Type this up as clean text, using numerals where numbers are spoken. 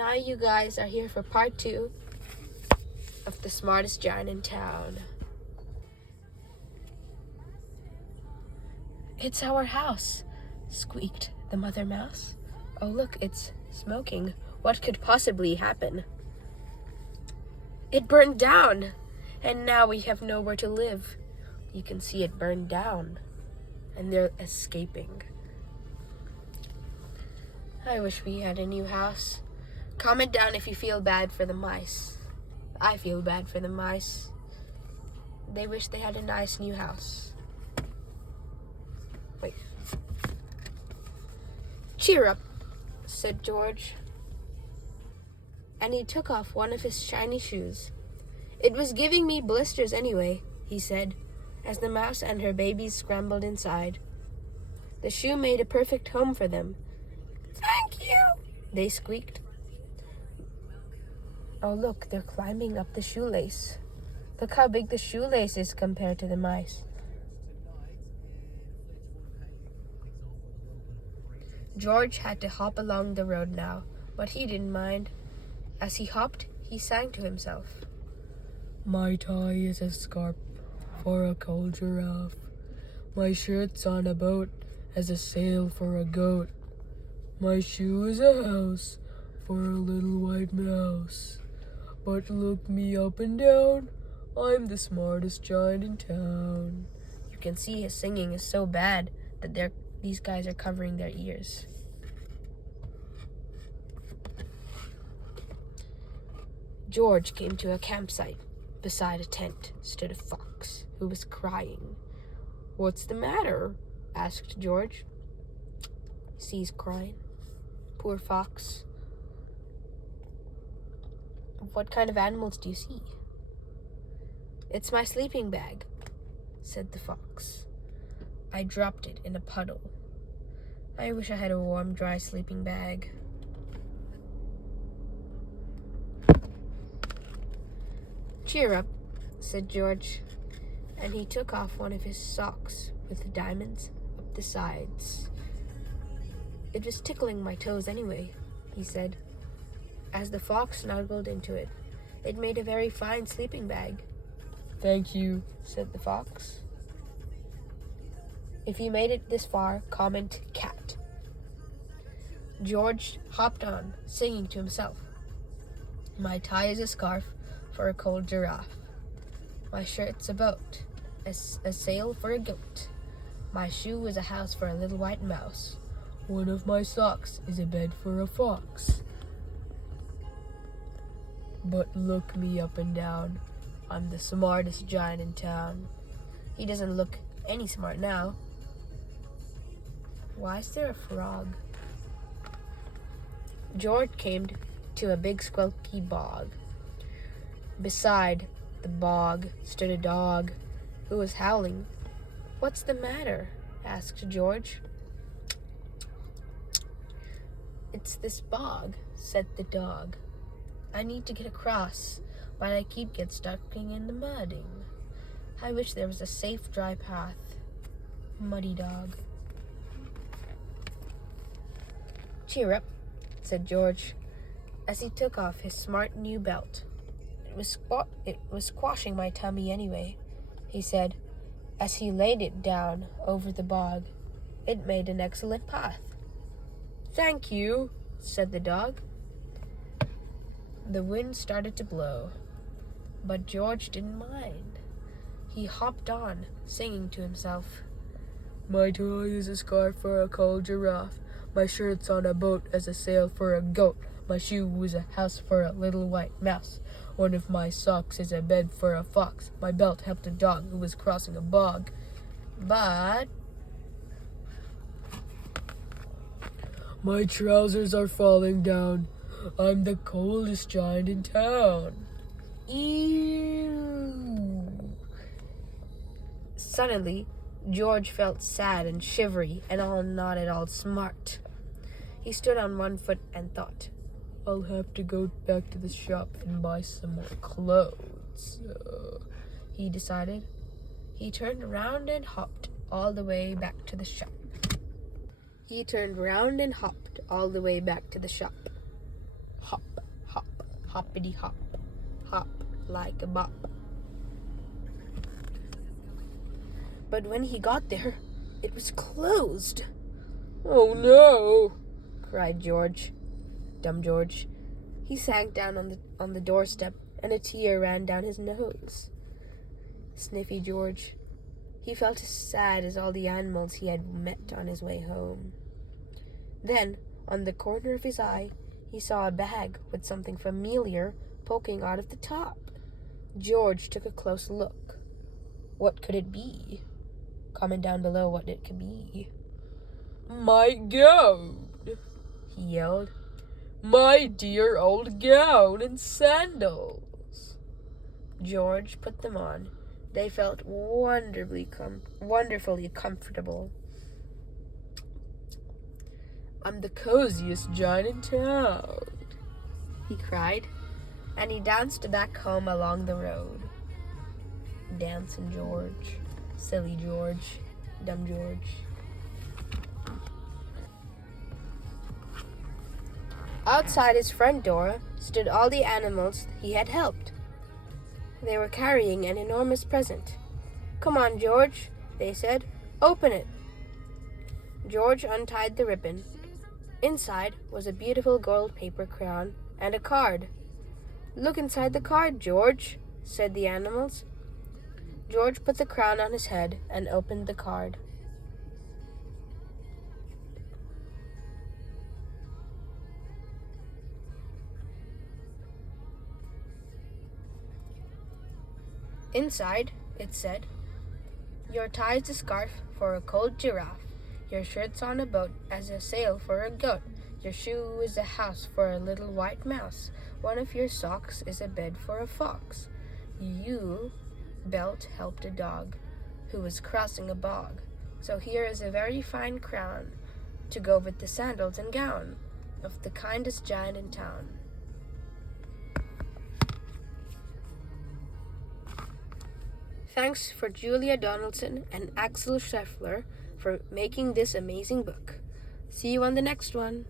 Now you guys are here for part 2 of the smartest giant in town. It's our house, squeaked the mother mouse. Oh look, it's smoking. What could possibly happen? It burned down, and now we have nowhere to live. You can see it burned down, and they're escaping. I wish we had a new house. Comment down if you feel bad for the mice. I feel bad for the mice. They wish they had a nice new house. Wait. Cheer up, said George. And he took off one of his shiny shoes. It was giving me blisters anyway, he said, as the mouse and her babies scrambled inside. The shoe made a perfect home for them. Thank you, they squeaked. Oh, look, they're climbing up the shoelace. Look how big the shoelace is compared to the mice. George had to hop along the road now, but he didn't mind. As he hopped, he sang to himself. My tie is a scarf for a cold giraffe. My shirt's on a boat as a sail for a goat. My shoe is a house for a little white mouse. But look me up and down, I'm the smartest giant in town. You can see his singing is so bad that these guys are covering their ears. George came to a campsite. Beside a tent stood a fox who was crying. What's the matter? Asked George. See, he's crying. Poor fox. What kind of animals do you see? It's my sleeping bag, said the fox. I dropped it in a puddle. I wish I had a warm, dry sleeping bag. Cheer up, said George, and he took off one of his socks with the diamonds up the sides. It was tickling my toes anyway, he said. As the fox snuggled into it, it made a very fine sleeping bag. Thank you, said the fox. If you made it this far, comment cat. George hopped on, singing to himself. My tie is a scarf for a cold giraffe. My shirt's a boat, a sail for a goat. My shoe is a house for a little white mouse. One of my socks is a bed for a fox. But look me up and down, I'm the smartest giant in town. He doesn't look any smart now. Why is there a frog? George came to a big squelchy bog. Beside the bog stood a dog who was howling. What's the matter? Asked George. It's this bog, said the dog. I need to get across, but I keep getting stuck in the mudding. I wish there was a safe, dry path. Muddy dog. Cheer up, said George, as he took off his smart new belt. It was squashing my tummy anyway, he said, as he laid it down over the bog. It made an excellent path. Thank you, said the dog. The wind started to blow, but George didn't mind. He hopped on, singing to himself. My tie is a scarf for a cold giraffe. My shirt's on a boat as a sail for a goat. My shoe is a house for a little white mouse. One of my socks is a bed for a fox. My belt helped a dog who was crossing a bog. But my trousers are falling down. I'm the coldest giant in town. Ew. Suddenly, George felt sad and shivery and not at all smart. He stood on one foot and thought, I'll have to go back to the shop and buy some more clothes, he decided. He turned around and hopped all the way back to the shop. Hop. hippity-hop, hop like a bop. But when he got there, it was closed. "Oh no!" cried George. Dumb George. He sank down on the doorstep, and a tear ran down his nose. Sniffy George. He felt as sad as all the animals he had met on his way home. Then, on the corner of his eye, he saw a bag with something familiar poking out of the top. George took a close look. What could it be? Comment down below what it could be. "My gown!" he yelled. "My dear old gown and sandals!" George put them on. They felt wonderfully comfortable. "I'm the coziest giant in town," he cried, and he danced back home along the road. Dancing George, silly George, dumb George. Outside his front door stood all the animals he had helped. They were carrying an enormous present. "Come on, George," they said. "Open it." George untied the ribbon. Inside was a beautiful gold paper crown and a card. "Look inside the card, George," said the animals. George put the crown on his head and opened the card. Inside, it said, "Your tie's a scarf for a cold giraffe. Your shirt's on a boat as a sail for a goat. Your shoe is a house for a little white mouse. One of your socks is a bed for a fox. Your belt helped a dog who was crossing a bog. So here is a very fine crown to go with the sandals and gown of the kindest giant in town." Thanks for Julia Donaldson and Axel Scheffer for making this amazing book. See you on the next one.